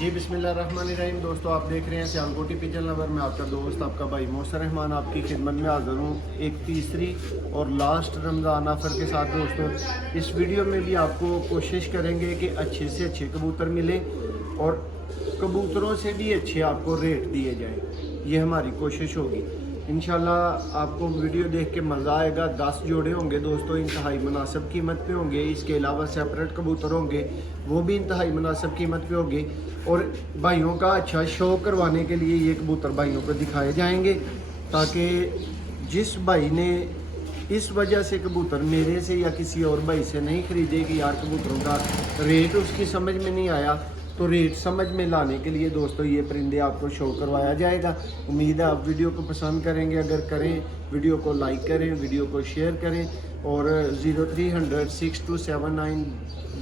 जी बिस्मिल्लाहिर्रहमानिर्रहीम। दोस्तों आप देख रहे हैं सियालकोटी पिजन लवर में आपका दोस्त आपका भाई मोहसिन रहमान आपकी खिदमत में हाज़िर हूँ एक तीसरी और लास्ट रमज़ान ऑफ़र के साथ। दोस्तों इस वीडियो में भी आपको कोशिश करेंगे कि अच्छे से अच्छे कबूतर मिलें और कबूतरों से भी अच्छे आपको रेट दिए जाएँ, ये हमारी कोशिश होगी। इंशाल्लाह आपको वीडियो देख के मज़ा आएगा। 10 जोड़े होंगे दोस्तों, इंतहाई मुनासिब कीमत पे होंगे। इसके अलावा सेपरेट कबूतर होंगे, वो भी इंतहाई मुनासिब कीमत पे होंगे। और भाइयों का अच्छा शो करवाने के लिए ये कबूतर भाइयों को दिखाए जाएंगे, ताकि जिस भाई ने इस वजह से कबूतर मेरे से या किसी और भाई से नहीं ख़रीदे कि यार कबूतरों का रेट उसकी समझ में नहीं आया, तो रेट समझ में लाने के लिए दोस्तों ये परिंदे आपको शो करवाया जाएगा। उम्मीद है आप वीडियो को पसंद करेंगे। अगर करें वीडियो को लाइक करें, वीडियो को शेयर करें और 0300 6279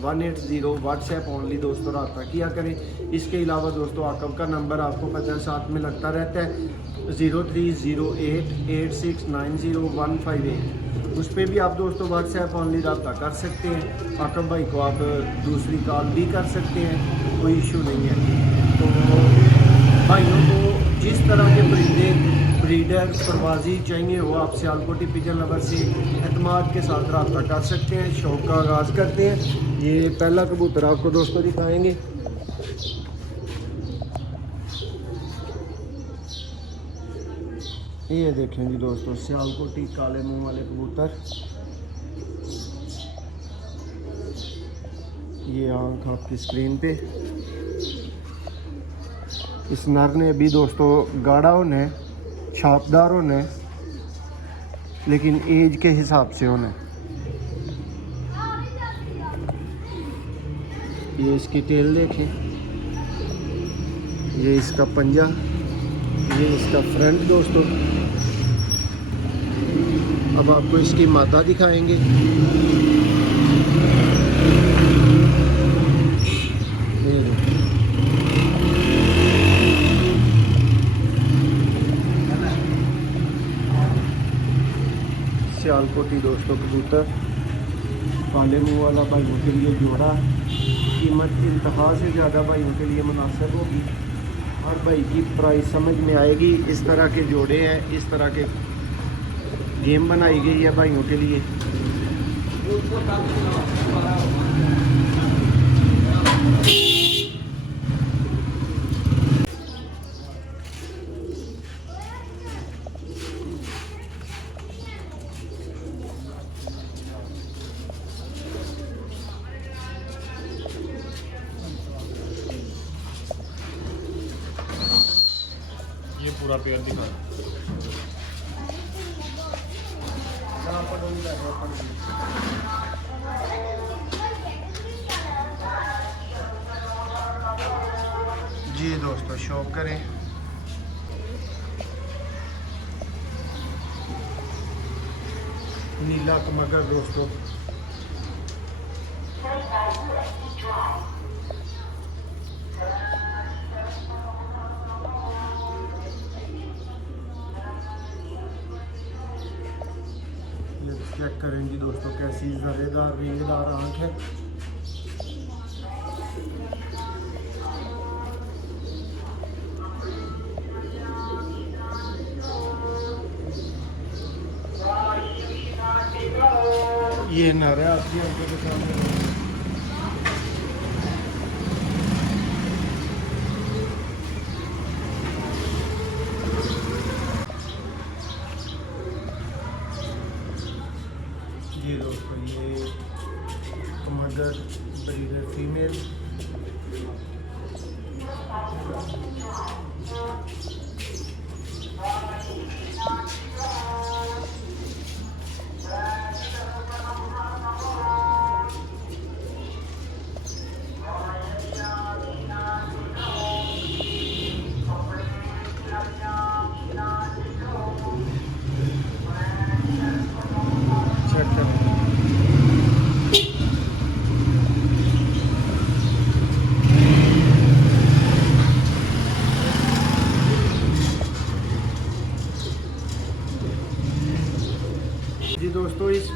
180 व्हाट्सएप ओनली दोस्तों रब्ता किया करें। इसके अलावा दोस्तों आकब का नंबर आपको पता है साथ में लगता रहता है 0308 8690 158। उस पर भी आप दोस्तों व्हाट्सएप ओनली रब्ता कर सकते हैं। आकब भाई को आप दूसरी कॉल भी कर सकते हैं, कोई इशू नहीं है। तो भाइयों को जिस तरह के परिंदे ब्रीडर परवाजी चाहिए हो, आप सियालकोटी पिजन लवर से एतमाद के साथ रब्ता कर सकते हैं। शौक का आगाज़ करते हैं। ये पहला कबूतर आपको दोस्तों दिखाएंगे। ये देखें जी दोस्तों, सियालकोटी काले मुंह वाले कबूतर। ये आंख आपकी स्क्रीन पे। इस नर ने भी दोस्तों गाढ़ा होने, छापदार होने, लेकिन एज के हिसाब से होने। ये इसकी टेल देखें, ये इसका पंजा, ये इसका फ्रंट दोस्तों। अब आपको इसकी मादा दिखाएंगे। सियालकोटी दोस्तों कबूतर काले मुंह वाला भाइयों के लिए जोड़ा। कीमत इंतहा से ज़्यादा भाइयों के लिए मुनासिब होगी और भाई की प्राइस समझ में आएगी। इस तरह के जोड़े हैं, इस तरह के गेम बनाई गई है भाइयों के लिए। ये पूरा पेयर दिखा। जी दोस्तों शौक करें। नीला मगर दोस्तों चेक करेंगे दोस्तों कैसी जरेदार रिंगदार आंख है। ये नर है आपकी आंखों के सामने। ये दोस्तों ये मदर ब्रीडर फीमेल।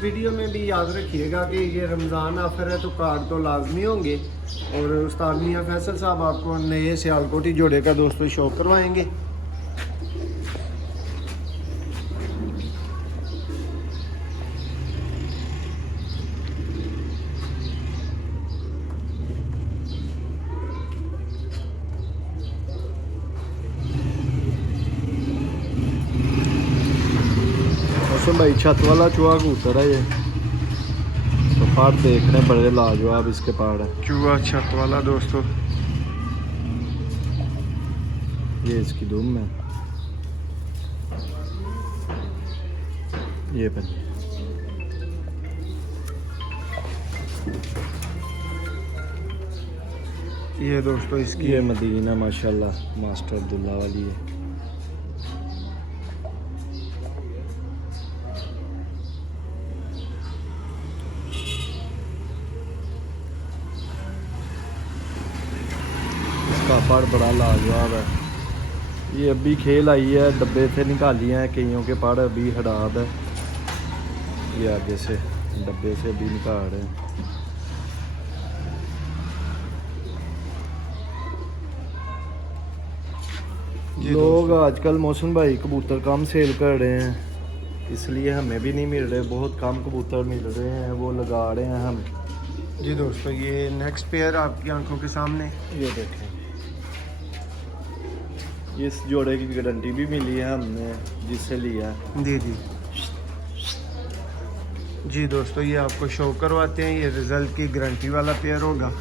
वीडियो में भी याद रखिएगा कि ये रमज़ान ऑफर है तो कार्ड तो लाजमी होंगे। और उस्ताद मियां फैसल साहब आपको नए सियालकोटी जोड़े का दोस्तों शो करवाएंगे। मौसम भाई छत वाला चूहा कबूतर है ये, तो पाड़ देखने बड़े लाजवाब इसके पाड़ है। चूहा छत वाला दोस्तों, ये इसकी दुम है, ये बन ये दोस्तों इसकी ये मदीना माशाल्लाह मास्टर अब्दुल्ला वाली है। इसका पाड़ बड़ा लाजवाब है। ये अभी खेल आई है, डब्बे से निकाली है, कईयों के पाड़ अभी हड़ाद है। ये आगे से डब्बे से अभी निकाल रहे हैं। लोग आजकल मौसम भाई कबूतर कम सेल कर रहे हैं, इसलिए हमें भी नहीं मिल रहे, बहुत कम कबूतर मिल रहे हैं, वो लगा रहे हैं हम। जी दोस्तों ये नेक्स्ट पेयर आपकी आंखों के सामने। ये देखें, इस जोड़े की गारंटी भी मिली है हमने जिससे लिया है। जी जी जी दोस्तों ये आपको शो करवाते हैं, ये रिजल्ट की गारंटी वाला पेयर होगा।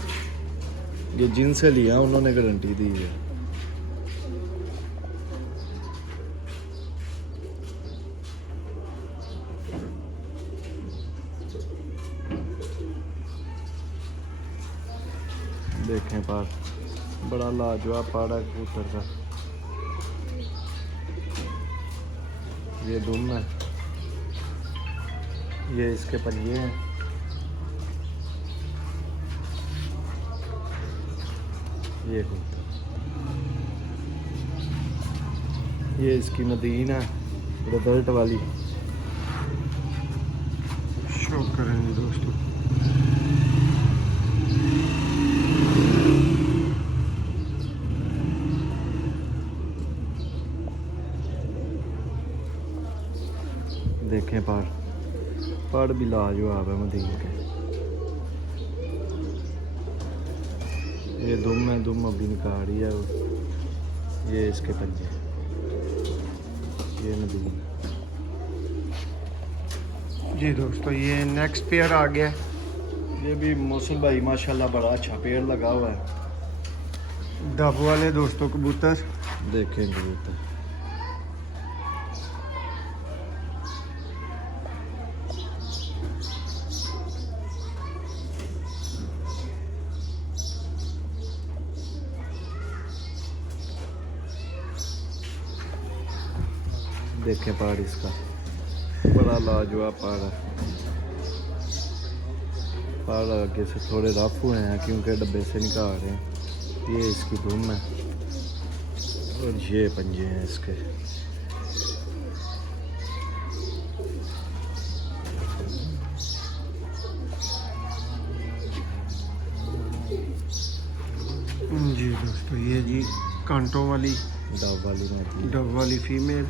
ये जिनसे लिया उन्होंने गारंटी दी है। देखें पार, बड़ा लाजवाब पाड़ा है कबूतर का। ये दुम है, ये इसके पंजे हैं। ये कबूतर, ये इसकी मदीन है रिजल्ट वाली। शो करेंगे दोस्तों। देखें पार, पाड़ भी लाजवाब है मदीन के। ये दुम है, दुम अभी निकाल रही है वो। ये इसके पंजे, ये मदीन। जी दोस्तों ये नेक्स्ट पेयर आ गया। ये भी मौसम भाई माशाल्लाह बड़ा अच्छा पेड़ लगा हुआ है। डब वाले दोस्तों कबूतर। देखें कबूतर, देखें पहाड़ इसका, बड़ा लाजवाब पहाड़ है। पहाड़ आगे से थोड़े रफ हुए हैं क्योंकि डब्बे से निकाल रहे हैं। ये इसकी धुम है और ये पंजे हैं इसके। जी दोस्तों ये जी कांटों वाली डब वाली फीमेल।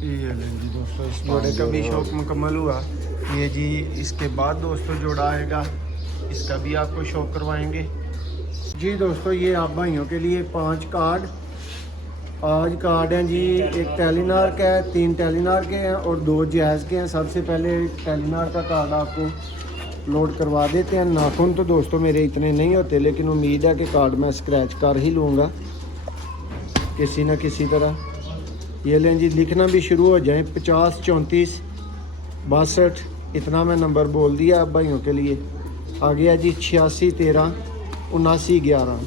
ये लें जी दोस्तों इस जोड़े का भी शौक मुकम्मल हुआ। ये जी इसके बाद दोस्तों जोड़ा आएगा, इसका भी आपको शौक करवाएंगे। जी दोस्तों ये आप भाइयों के लिए 5 कार्ड आज कार्ड हैं जी। एक टेलीनार का है, 3 टेलीनार के हैं और 2 जैज़ के हैं। सबसे पहले टेलीनार का कार्ड आपको लोड करवा देते हैं। नाखून तो दोस्तों मेरे इतने नहीं होते, लेकिन उम्मीद है कि कार्ड मैं स्क्रैच कर ही लूँगा किसी न किसी तरह। ये लें जी, लिखना भी शुरू हो जाए। 50 34 62 इतना मैं नंबर बोल दिया आप भाइयों के लिए। आ गया जी 86 13 79 11।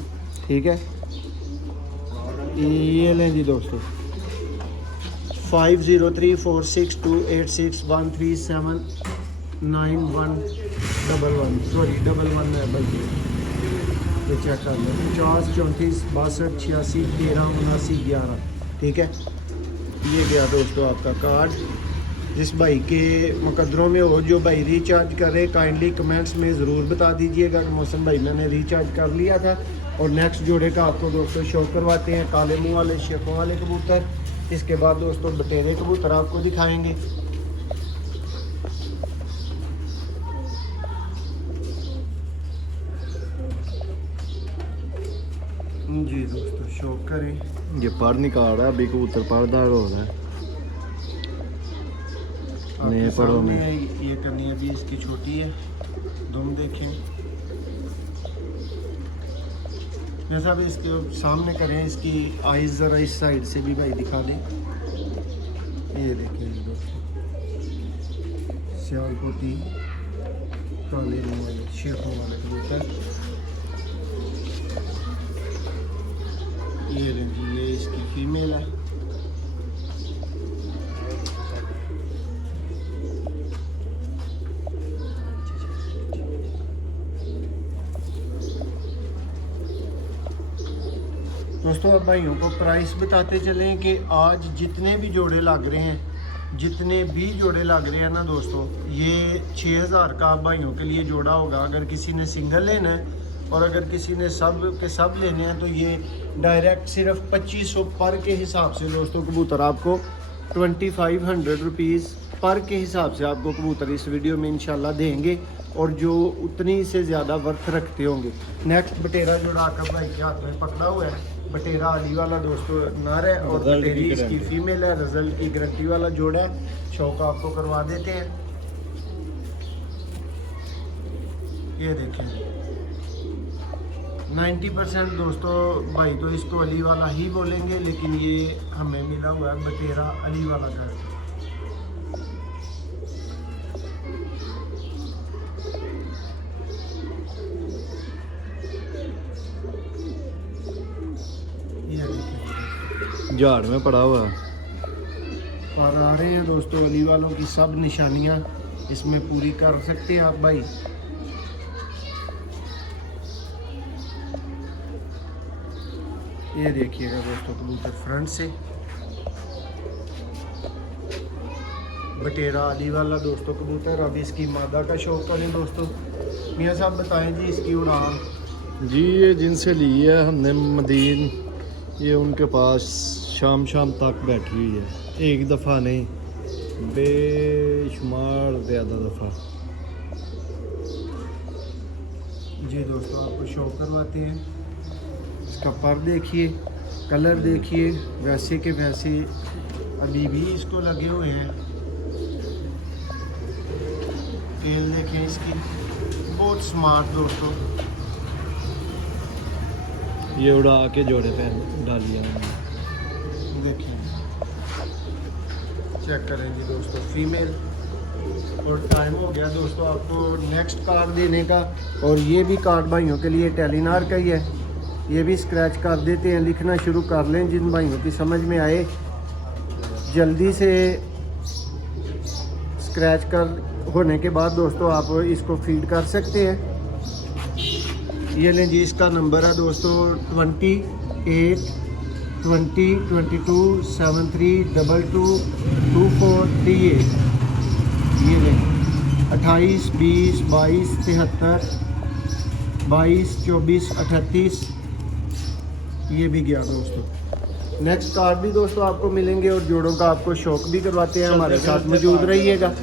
ठीक है, ये लें जी दोस्तों 5034628613719111 सॉरी 11 है भाई, ये चेक कर लो। 50 34 62 86 13 79 11, ठीक है। ये गया दोस्तों आपका कार्ड। जिस भाई के मुकद्दरों में हो, जो भाई रिचार्ज कर रहे, काइंडली कमेंट्स में ज़रूर बता दीजिएगा कि मौसम भाई मैंने रिचार्ज कर लिया था। और नेक्स्ट जोड़े का आपको दोस्तों शो करवाते हैं, काले मुंह वाले शेखों वाले कबूतर। इसके बाद दोस्तों बटेरे कबूतर आपको दिखाएंगे। जी दोस्तों शो करें। ये पर निकाल रहा है अभी, कबूतर परदार हो रहा है। नए पड़ों में ये करनी अभी इसकी छोटी है, दुम देखें जैसा भी इसके सामने करें। इसकी आइज़ ज़रा इस साइड से भी भाई दिखा दें। ये देखें दोस्तों, सियालकोटी काले मुंह वाले शेखों वाले कबूतर। ये जी, ये इसकी फीमेल है। दोस्तों अब भाइयों को प्राइस बताते चलें कि आज जितने भी जोड़े लग रहे हैं ना दोस्तों, ये 6000 का आप भाइयों के लिए जोड़ा होगा। अगर किसी ने सिंगल लेना है और अगर किसी ने सब के सब लेने हैं तो ये डायरेक्ट सिर्फ 2500 पर के हिसाब से दोस्तों कबूतर आपको 2500 रुपीज़ पर के हिसाब से आपको कबूतर इस वीडियो में इंशाल्लाह देंगे। और जो उतनी से ज़्यादा वर्थ रखते होंगे। नेक्स्ट बटेरा जोड़ा आकर भाई के हाथ में पकड़ा हुआ है, बटेरा अली वाला दोस्तों नर है और बटेरी इसकी फीमेल है। रिजल्ट की गारंटी वाला जोड़ा है, शौक आपको करवा देते हैं। ये देखें 90% दोस्तों भाई तो इसको अली वाला ही बोलेंगे, लेकिन ये हमें मिला हुआ है बटेरा अली वाला का। झाड़ में पड़ा हुआ पर आ रहे हैं दोस्तों अली वालों की सब निशानियां इसमें पूरी कर सकते हैं आप भाई। ये देखिएगा दोस्तों कबूतर फ्रंट से बटेरा अली वाला दोस्तों कबूतर। अब इसकी मादा का शौक करें दोस्तों। मियाँ साहब बताएं जी इसकी उड़ान। जी ये जिनसे ली है हमने मदीन, ये उनके पास शाम तक बैठी हुई है, एक दफ़ा नहीं बेशुमार ज़्यादा दफ़ा। जी दोस्तों आपको शो करवाते हैं। इसका पर देखिए, कलर देखिए, वैसे के वैसे अभी भी इसको लगे हुए हैं। टेल देखें इसकी, बहुत स्मार्ट दोस्तों। ये उड़ा के जोड़े पे डालिए, देखिए चेक करें जी दोस्तों फीमेल। और टाइम हो गया दोस्तों आपको नेक्स्ट कार्ड देने का। और ये भी कार्ड भाइयों के लिए टेलीनार का ही है, ये भी स्क्रैच कर देते हैं। लिखना शुरू कर लें जिन भाइयों की समझ में आए, जल्दी से स्क्रैच कर होने के बाद दोस्तों आप इसको फीड कर सकते हैं। ये लें जी, इसका नंबर है दोस्तों 28 20 22 73 22 2438। ये लें 28 20 22 73 22 24 38। ये भी गया दोस्तों। नेक्स्ट कार्ड भी दोस्तों आपको मिलेंगे और जोड़ों का आपको शौक भी करवाते हैं। हमारे साथ मौजूद रहिएगा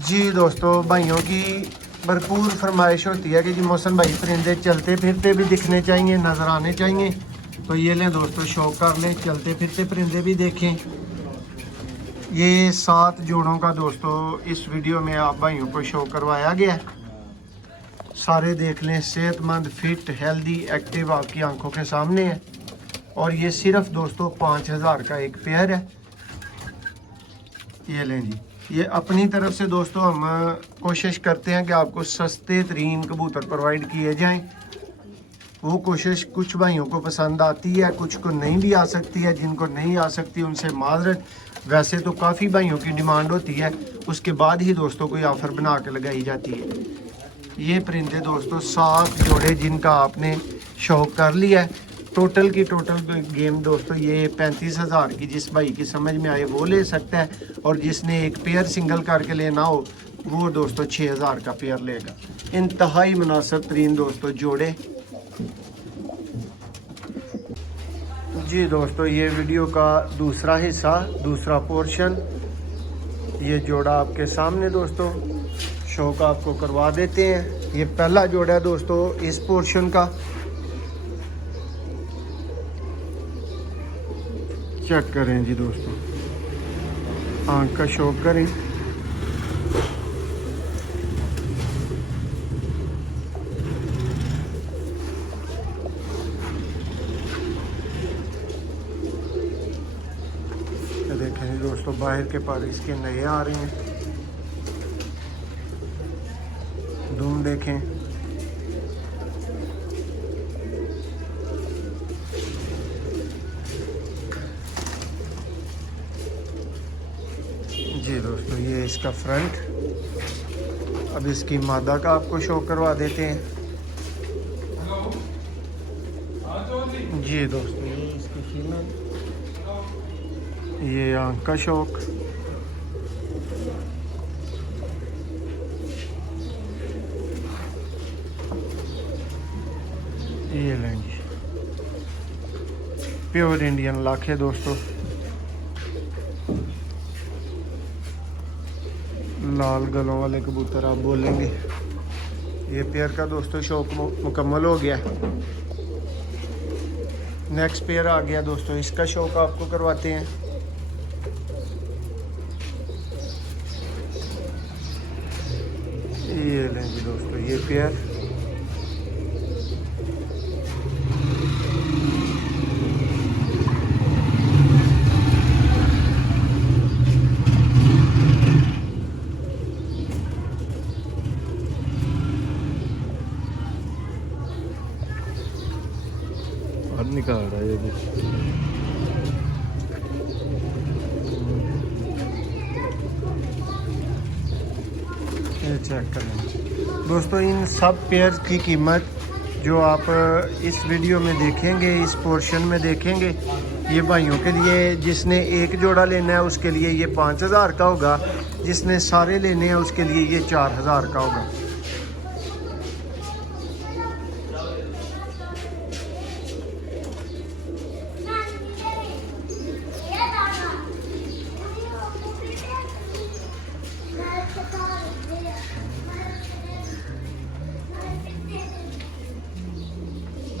जी दोस्तों। भाइयों की भरपूर फरमाइश होती है कि जी मौसम भाई परिंदे चलते फिरते भी दिखने चाहिए, नज़र आने चाहिए। तो ये लें दोस्तों, शौक कर लें, चलते फिरते परिंदे भी देखें। ये 7 जोड़ों का दोस्तों इस वीडियो में आप भाइयों को शो करवाया गया है। सारे देख लें, सेहतमंद, फिट, हेल्दी, एक्टिव आपकी आंखों के सामने है। और ये सिर्फ दोस्तों 5000 का एक पेयर है। ये लें जी, ये अपनी तरफ से दोस्तों हम कोशिश करते हैं कि आपको सस्ते तरीन कबूतर प्रोवाइड किए जाएं। वो कोशिश कुछ भाइयों को पसंद आती है, कुछ को नहीं भी आ सकती है। जिनको नहीं आ सकती उनसे माजरत। वैसे तो काफ़ी भाइयों की डिमांड होती है, उसके बाद ही दोस्तों कोई ऑफ़र बना के लगाई जाती है। ये परिंदे दोस्तों 7 जोड़े जिनका आपने शौक कर लिया है। टोटल की टोटल गेम दोस्तों ये 35,000 की, जिस भाई की समझ में आए वो ले सकता है, और जिसने एक पेयर सिंगल करके लेना हो वो दोस्तों 6,000 का पेयर लेगा। इंतहाई मुनासिब तरीन दोस्तों जोड़े। जी दोस्तों, ये वीडियो का दूसरा हिस्सा, दूसरा पोर्शन, ये जोड़ा आपके सामने दोस्तों शौक आपको करवा देते हैं। ये पहला जोड़ा है दोस्तों इस पोर्शन का। चेक करें जी दोस्तों, आँख का शौक करें। देखें जी दोस्तों, बाहर के पर इसके नए आ रहे हैं। धूम देखें। जी दोस्तों, ये इसका फ्रंट। अब इसकी मादा का आपको शो करवा देते हैं। जी दोस्तों, ये इसकी फीमेल। ये आँख का शौक। ये लेंगे प्योर इंडियन लाख है दोस्तों। लाल गलों वाले कबूतर आप बोलेंगे। ये पेयर का दोस्तों शौक मुकम्मल हो गया। नेक्स्ट पेयर आ गया दोस्तों, इसका शौक आपको करवाते हैं। ये लेंगे दोस्तों ये पेयर। और निकाल रहा है ये भी। ये चेक करें दोस्तों, इन सब पेयर की कीमत जो आप इस वीडियो में देखेंगे, इस पोर्शन में देखेंगे, ये भाइयों के लिए जिसने एक जोड़ा लेना है उसके लिए ये 5,000 का होगा, जिसने सारे लेने हैं उसके लिए ये 4,000 का होगा।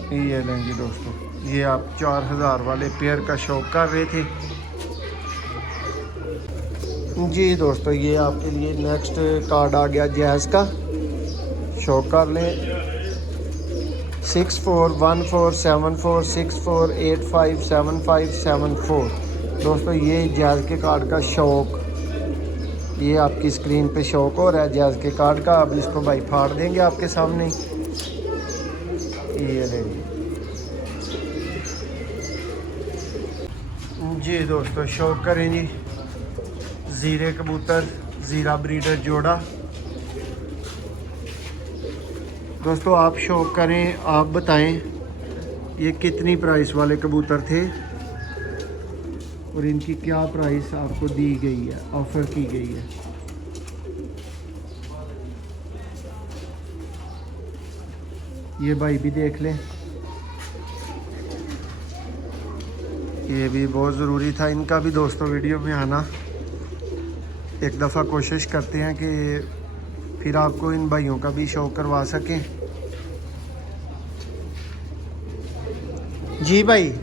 ये लेंगे दोस्तों, ये आप 4,000 वाले पेयर का शौक कर रहे थे। जी दोस्तों, ये आपके लिए नेक्स्ट कार्ड आ गया जैज़ का। शौक कर लें। 64147464857574 दोस्तों, ये जैज़ के कार्ड का शौक, ये आपकी स्क्रीन पे शौक हो रहा है जैज़ के कार्ड का। अब इसको भाई फाड़ देंगे आपके सामने। ये लेंगे जी दोस्तों, शौक करें जी ज़ीरे कबूतर, ज़ीरा ब्रीडर जोड़ा। दोस्तों आप शौक करें, आप बताएं ये कितनी प्राइस वाले कबूतर थे और इनकी क्या प्राइस आपको दी गई है, ऑफ़र की गई है। ये भाई भी देख लें, ये भी बहुत ज़रूरी था इनका भी दोस्तों वीडियो में आना। एक दफ़ा कोशिश करते हैं कि फिर आपको इन भाइयों का भी शौक करवा सकें। जी भाई,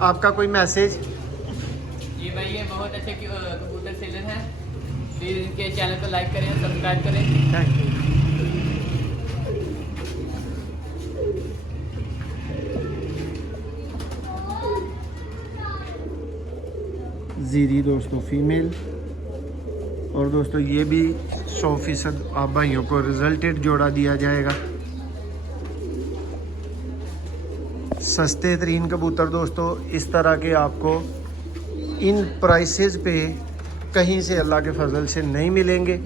आपका कोई मैसेज? जी भाई, ये बहुत अच्छे कबूतर सेलर हैं। प्लीज़ इनके चैनल को लाइक करें, सब्सक्राइब करें। Thank you. ज़ीरी दोस्तों फीमेल। और दोस्तों ये भी 100% आप भाइयों को रिजल्टेड जोड़ा दिया जाएगा। सस्ते तरीन कबूतर दोस्तों इस तरह के आपको इन प्राइसेस पे कहीं से अल्लाह के फजल से नहीं मिलेंगे।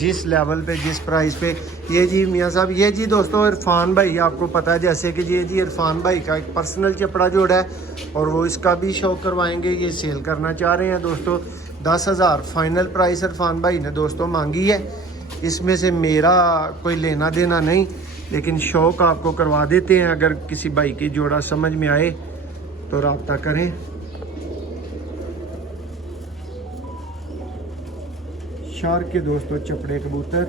जिस लेवल पे जिस प्राइस पे ये जी मियाँ साहब, ये जी दोस्तों इरफान भाई, आपको पता है जैसे कि ये जी इरफान भाई का एक पर्सनल चपड़ा जोड़ा है और वो इसका भी शौक करवाएंगे। ये सेल करना चाह रहे हैं दोस्तों। 10,000 फाइनल प्राइस इरफान भाई ने दोस्तों मांगी है। इसमें से मेरा कोई लेना देना नहीं, लेकिन शौक आपको करवा देते हैं। अगर किसी भाई की जोड़ा समझ में आए तो रब्ता करें। शार्क के दोस्तों चपड़े कबूतर,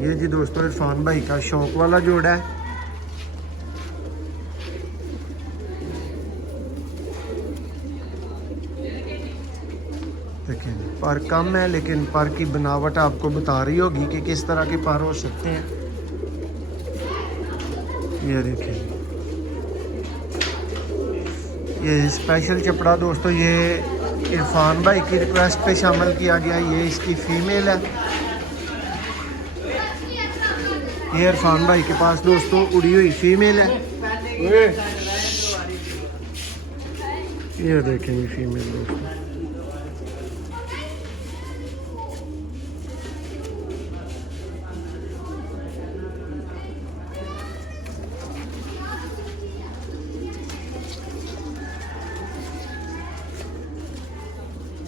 ये जी दोस्तों इरफान भाई का शौक वाला जोड़ा है। देखें पर कम है, लेकिन पर की बनावट आपको बता रही होगी कि किस तरह के पर हो सकते हैं। ये देखें, ये स्पेशल चपड़ा दोस्तों ये इरफान भाई की रिक्वेस्ट पे शामिल किया गया। ये इसकी फीमेल है। ये इरफान भाई के पास दोस्तों उड़ी हुई फीमेल है। ये देखें ये फीमेल दोस्तों।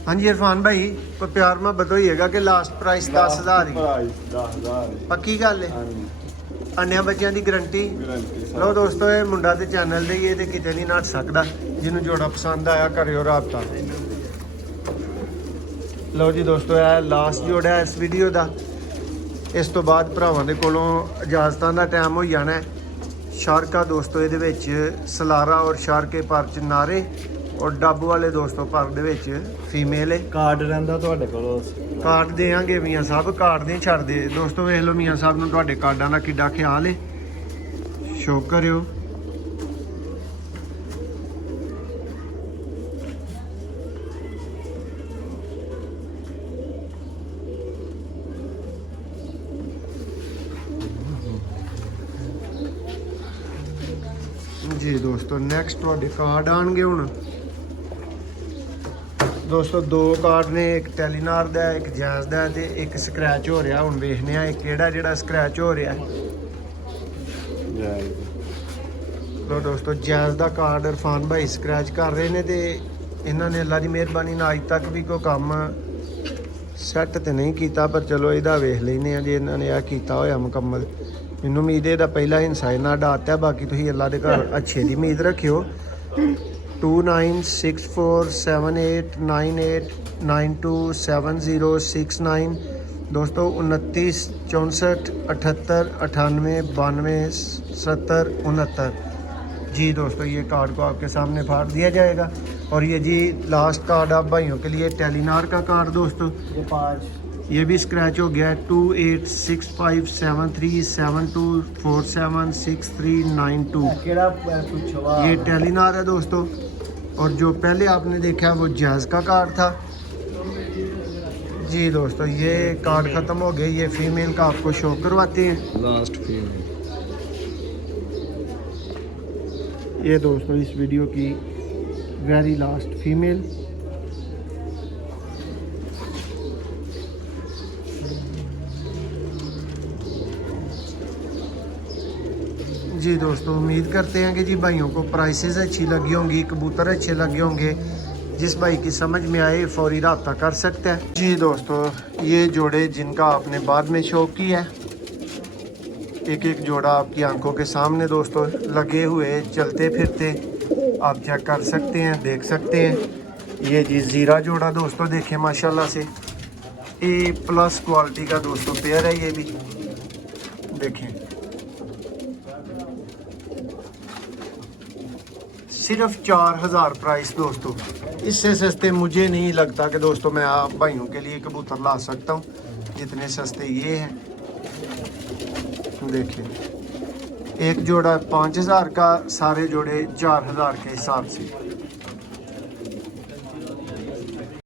हाँ जी इरफान भाई को प्यार में बताइएगा कि लास्ट प्राइस 10,000 ही। प्राइस 10,000 पक्की गल है। अन्य बच्चों की गारंटी। गारंटी लो दोस्तों ये मुंडा ते चैनल दे ये ते किते नहीं नट सकदा। जिन्हों जोड़ा पसंद आया करियो राबता। लो जी दोस्तों यह लास्ट जोड़ा है इस वीडियो का। इस तो बाद भरावां दे कोलों इजाजतां दा टाइम हो जाना है। शार्का दोस्तों ये विच सलारा और शार्के पर च नारे और डब वाले दोस्तों पर दे विच फीमेल है। कार्ड रहिंदा तुहाडे कोल? कार्ड देंगे मियाँ साहब, कार्ड नहीं छड़ दे दोस्तों। वेख लो मियाँ साहब नूं तुहाडे कार्डां दा किड्डा ख्याल है। शो करियो। जी दोस्तों नेक्स्ट तुहाडे कार्ड आएंगे हुण। दोस्तों दो कार्ड ने, एक टेलीनार दा एक जैज़ दा ते एक स्क्रैच हो रहा। हुण वेखने आ केड़ा जेड़ा स्क्रैच हो रहा है। लो दोस्तों जैज़ दा कार्ड इरफान भाई स्क्रैच कर रहे ने ते इन्हां ने अल्लाह दी मेहरबानी नाल अज तक भी कोई काम सैट ते नहीं कीता, पर चलो इहदा वेख लैने आ जे इन्हां ने आ कीता होया मुकम्मल। मैनूं उम्मीद है पहला हिंसा इन्हां डाता है, बाकी तुसीं अल्लाह दे घर अच्छे दी उम्मीद रखियो। 29647898927069 दोस्तों 29 64 78 98 92 70 69। जी दोस्तों ये कार्ड को आपके सामने फाड़ दिया जाएगा। और ये जी लास्ट कार्ड आप भाइयों के लिए टेलीनार का कार्ड दोस्तों। ये भी स्क्रैच हो गया है। 28657372476392। ये टेलीनार है दोस्तों। और जो पहले आपने देखा वो जैज़ का कार्ड था। जी दोस्तों ये कार्ड ख़त्म हो गए। ये फीमेल का आपको शो करवाते हैं। लास्ट फीमेल ये दोस्तों इस वीडियो की वेरी लास्ट फीमेल। जी दोस्तों उम्मीद करते हैं कि जी भाइयों को प्राइसेस अच्छी लगी होंगी, कबूतर अच्छे लगे होंगे। जिस भाई की समझ में आए फौरी रब्ता कर सकता है। जी दोस्तों ये जोड़े जिनका आपने बाद में शौक किया है, एक एक जोड़ा आपकी आंखों के सामने दोस्तों लगे हुए चलते फिरते आप चेक कर सकते हैं, देख सकते हैं। ये जी ज़ीरा जोड़ा दोस्तों देखें माशाल्लाह से A+ क्वालिटी का दोस्तों पेयर है। ये भी देखें सिर्फ 4,000 प्राइस दोस्तों। इससे सस्ते मुझे नहीं लगता कि दोस्तों मैं आप भाइयों के लिए कबूतर ला सकता हूँ जितने सस्ते ये हैं। देखिए एक जोड़ा 5,000 का, सारे जोड़े 4,000 के हिसाब से।